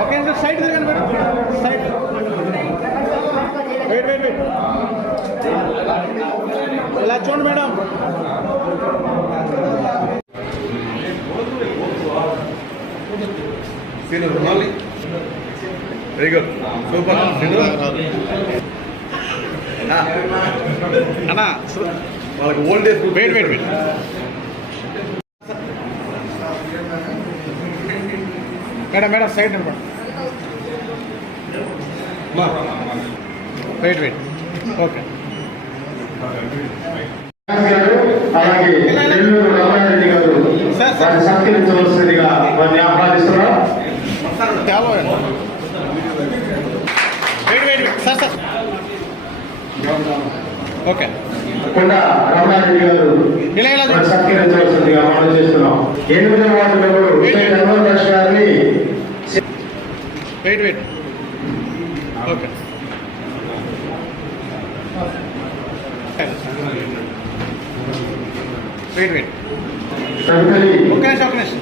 Okay sir side తిరగండి madam side wait wait wait ఇలా చూడండి మేడం వెరీ గుడ్ సూపర్ అన్నా వాళ్ళకి old age wait wait wait madam madam side madam wait wait okay అలాగే నెల్లూరు రామారెడ్డి గారు సత్కరించవలసిందిగా వారిని ఆహ్వానిస్తున్నారు. సార్ సార్ ఓకే కొండ రామారెడ్డి గారు సత్కరించవలసిందిగా మనం చేస్తున్నాం. 8వ వార్డు మెంబరు ధర్మరాజ్ గారిని wait wait okay wait wait తదుపరి ఒక్క నిమిషం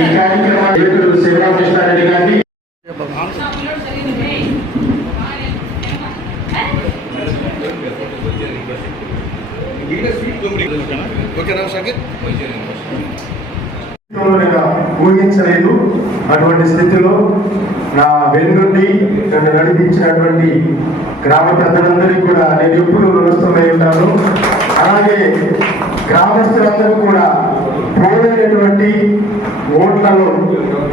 ఈ కార్యక్రమాన్ని శ్రీరామకృష్ణారెడ్డి గారిని ఊహించలేదు. అటువంటి స్థితిలో నా వెన్నుండి నన్ను నడిపించినటువంటి గ్రామ పెద్దలందరికీ కూడా నేను ఎప్పుడు రుణస్థులై ఉంటాను. అలాగే గ్రామస్తులందరూ కూడా పోలైనటువంటి ఓట్లలో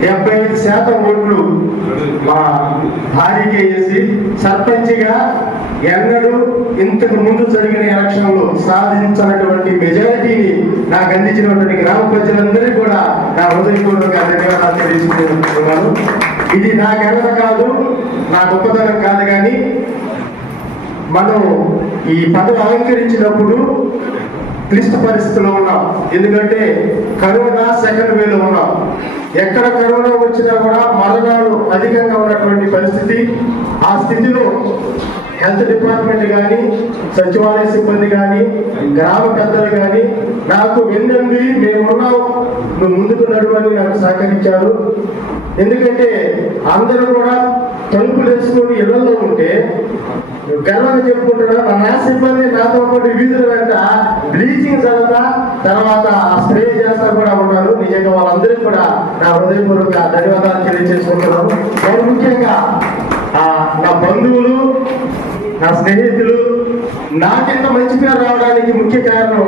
75% ఓట్లు మా భార్యకే వేసి సర్పంచ్గా ఎన్నడూ ఇంతకు ముందు జరిగిన ఎలక్షన్లో సాధించినటువంటి మెజారిటీని నాకు అందించినటువంటి గ్రామ ప్రజలందరికీ కూడా నా హృదయపూర్వక ధన్యవాదాలు తెలియజేసుకుంటున్నాను. ఇది నా ఘనత కాదు, నా గొప్పతనం కాదు, కానీ మనం ఈ పదవి అలంకరించినప్పుడు క్లిష్ట పరిస్థితుల్లో ఉన్నాం. ఎందుకంటే కరోనా సెకండ్ వేలో ఉన్నాం. ఎక్కడ కరోనా వచ్చినా కూడా మరణాలు అధికంగా ఉన్నటువంటి పరిస్థితి. ఆ స్థితిలో హెల్త్ డిపార్ట్మెంట్ కానీ, సచివాలయ సిబ్బంది కానీ, గ్రామ పెద్దలు కానీ నాకు వెన్నండి మేమున్నాం, నువ్వు ముందుకు నడువని నాకు సహకరించారు. ఎందుకంటే అందరూ కూడా తలుపులు వేసుకొని ఇళ్లలో ఉంటే గర్వంగా చెప్పుకుంటున్నా నా సిబ్బంది నాతో పాటు వీధుల వెంట బ్లీచింగ్ చదువుతా తర్వాత స్ప్రే చేస్తా కూడా ఉన్నారు. నిజంగా వాళ్ళందరికీ కూడా నా హృదయపూర్వక ధన్యవాదాలు తెలియజేసుకుంటున్నాను. మరి ముఖ్యంగా నా బంధువులు, నా స్నేహితులు నాకెంత మంచి పేరు రావడానికి ముఖ్య కారణం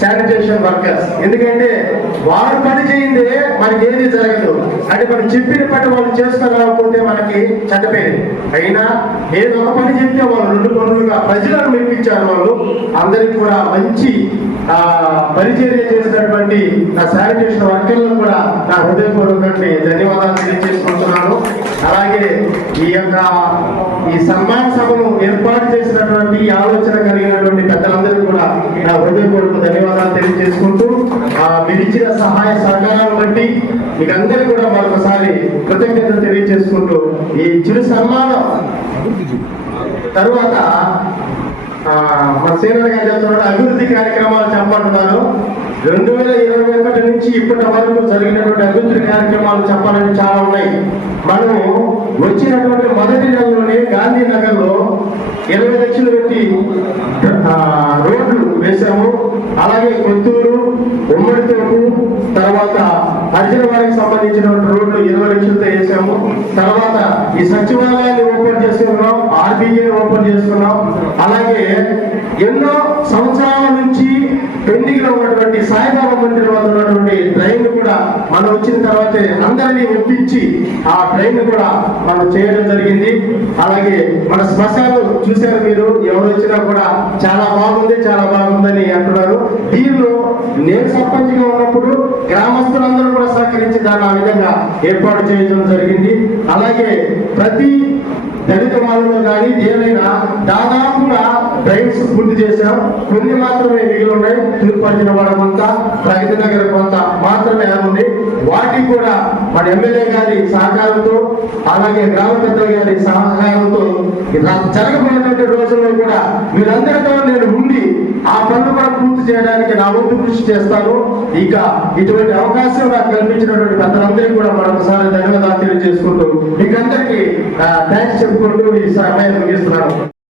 శానిటేషన్ వర్కర్స్. ఎందుకంటే వారు పని చేయిందే మనకి ఏది జరగదు. అంటే మనం చెప్పిన పని వాళ్ళు చేసుకోలేకపోతే మనకి చెడ్డపేరు. అయినా ఏదో ఒక పని చెప్తే వాళ్ళు 2 పనులుగా ప్రజలను మెప్పించారు. వాళ్ళు అందరికి కూడా మంచి పరిచర్య చేసినటువంటి నా శానిటేషన్ వర్కర్లను కూడా నా హృదయపూర్వకంగా ధన్యవాదాలు తెలియజేసుకుంటున్నాను. అలాగే ఈ సన్మాన సభను ఏర్పాటు చేసినటువంటి ఆలోచన కలిగినటువంటి పెద్దలందరికీ కూడా నా హృదయపూర్వక ధన్యవాదాలు తెలియజేసుకుంటూ మీరు ఇచ్చిన సహాయ సహకారాలను బట్టి మీకు అందరికీ కూడా మరొకసారి కృతజ్ఞతలు తెలియజేసుకుంటూ ఈ చిరు సన్మానం తరువాత మన సీనియర్ గారు చెప్తున్నారు అభివృద్ధి కార్యక్రమాలు చెప్పమంటున్నారు. 2021 నుంచి ఇప్పటి వరకు జరిగినటువంటి అభివృద్ధి కార్యక్రమాలు చెప్పాలని చాలా ఉన్నాయి. మనం వచ్చినటువంటి మొదటి నెలలోనే గాంధీనగర్లో 20 లక్షలు పెట్టి రోడ్లు వేసాము. అలాగే కొత్తూరు, ఉమ్మడితోపు, తర్వాత అర్జునవారికి సంబంధించినటువంటి రోడ్లు 20 లక్షలతో వేసాము. తర్వాత ఈ సచివాలయాన్ని ఓపెన్ చేసుకున్నాం, ఆర్బీఐని ఓపెన్ చేసుకున్నాం. అలాగే ఎన్నో సంవత్సరాల నుంచి పెండింగ్ లో ఉన్నటువంటి సాయిబాబా మందిరం వద్ద ఉన్నటువంటి ట్రైన్ కూడా మనం వచ్చిన తర్వాత అందరినీ ఒప్పించి ఆ ట్రైన్ కూడా మనం చేయడం జరిగింది. అలాగే మన శ్మశానం చూశారు మీరు, ఎవరు వచ్చినా కూడా చాలా బాగుంది చాలా బాగుందని అంటున్నారు. దీనిలో నేను సర్పంచ్గా ఉన్నప్పుడు గ్రామస్తులందరూ కూడా సహకరించి దాన్ని ఆ విధంగా ఏర్పాటు చేయడం జరిగింది. అలాగే ప్రతి దళిత వాళ్ళలో కానీ ఏదైనా దాదాపుగా డ్రైన్స్ పూర్తి చేశాం. కొన్ని మాత్రమే మిగిలి ఉన్నాయి. తూర్పర్చిన వాడ కొంత, ప్రగతి నగర్ కొంత మాత్రమే ఉంది. వాటికి కూడా మన ఎమ్మెల్యే గారి సహకారంతో అలాగే గ్రామ పెద్దల గారి సహకారంతో జరగబోయేటువంటి రోజుల్లో కూడా మీరందరితో నేను ఉండి ఆ పనులు కూడా పూర్తి పూర్తి చేయడానికి నా వంతు కృషి చేస్తాను. ఇక ఇటువంటి అవకాశం నాకు కల్పించినటువంటి పెద్దలందరికీ కూడా మరొకసారి ధన్యవాదాలు తెలియజేసుకుంటూ మీకందరికీ థ్యాంక్స్ చెప్పుకుంటూ ఈ సమయాన్ని ముగిస్తున్నాను.